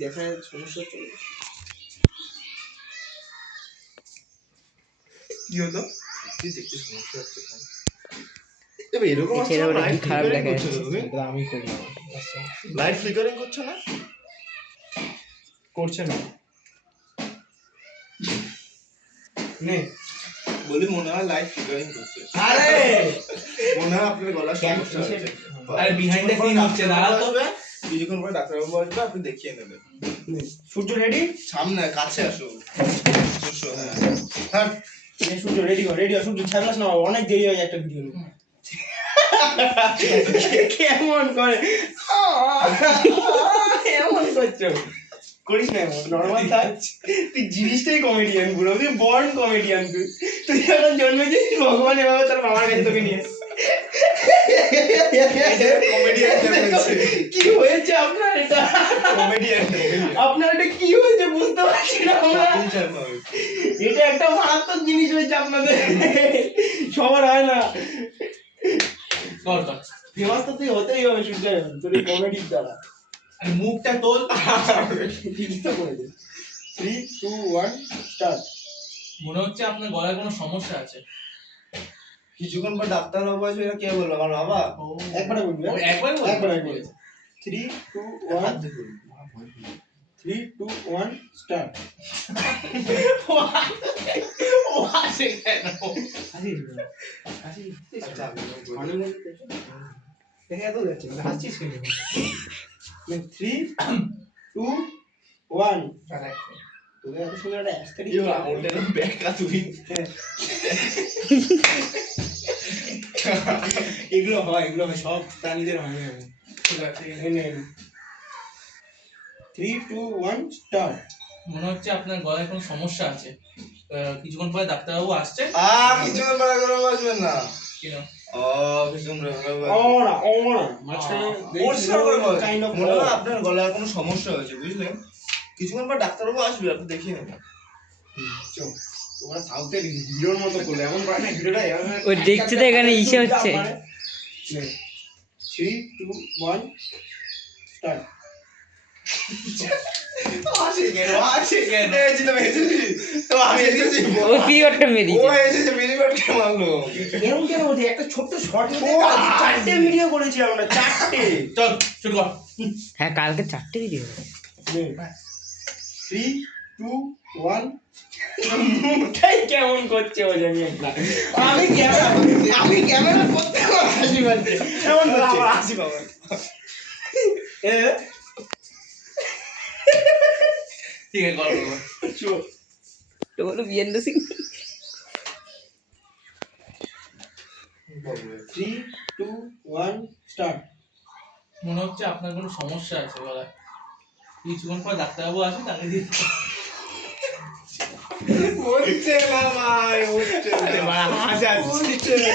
দেখা সমস্যা হচ্ছে কি হলো দেখতে সমস্যা হচ্ছে এরকম খারাপ দেখা যাচ্ছে আমি করলাম লাইট ফ্লিকারিং করছে না নে বলি মনে হয় লাইট ফ্লিকারিং করছে আরে মনে হয় আপনার গলা সমস্যা হচ্ছে আরে বিহাইন্ড দ্য সিন হচ্ছে দাঁড়াও তো কিছুক্ষণ পরে ডাক্তারবাবু আসবে আপনি দেখিয়ে নেবেন সূর্য রেডি সামনে কাছে আসো হ্যাঁ সূর্য রেডি সূর্য ছাড়লাস না অনেক দেরি হয়ে যায় একটা ভিডিও নিয়ে কেমন করে এমন করছো করিস না এমন নর্মাল থাক তুই জিনিসটাই কমেডিয়ান পুরো তুই বর্ন কমেডিয়ান তুই যখন জন্মেছিস ভগবান এভাবে তোর বাবার কাছে তোকে নিয়ে কি হয়েছে আপনার এটা আপনার এটা কি হয়েছে বুঝতে পারছি না এটা একটা মারাত্মক জিনিস হয়েছে আপনাদের সবার হয় না ফেমাস তো তুই হতেই হবে সূর্য তোর এই কমেডির দ্বারা মুখটা তোল তো করে দে 3 2 1 স্টার্ট মনে হচ্ছে আপনার গলায় কোনো সমস্যা আছে কিছুক্ষণ পর ডাক্তার বাবু আসবে এটা কে বলবে আমার বাবা একবারে বলবি একবারে 3 2 1 3 2 1 স্টার্ট ও হাসে কেন আচ্ছা অনেক দেখে এত যাচ্ছে হাসছিস কেন 3 2 1 তোদের এত সুন্দর একটা অ্যাস্থেটিক ওটার ব্যাকা তুই এগুলো হয় সব প্রাণীদের হয় না ঠিক আছে 3 2 1 স্টার্ট মনে হচ্ছে আপনার গলায় কোনো সমস্যা আছে কিছুক্ষণ পরে ডাক্তারবাবু আসছে কিছুক্ষণ পরে ডাক্তারবাবু আসবেন না কেন আপনার গলায় কোনো সমস্যা হয়েছে বুঝলেন কিছুক্ষণ পর ডাক্তারবাবু আসবে আপনি দেখিয়ে নেবেন ওরা সাউথের হিরোর মতো করলে এমন করে না হিরোটা ও দেখছে তো এখানে ইসে হচ্ছে 3 2 1 স্টার্ট হ্যাঁ কালকে 4টে ভিডিও 3 2 1 কেমন করছে ও জানি আমি ক্যামেরা করতে হাসি পাচ্ছে এমন হাসি পাবো ঠিক আছে গল্প তো বলো বিয়েন্দ্র সিং 3 2 1 স্টার্ট মনে হচ্ছে আপনার কোনো সমস্যা আছে গলায় কিছুক্ষণ পর ডাক্তারবাবু আসবে তাকে দিয়ে হচ্ছে না ভাই হচ্ছে না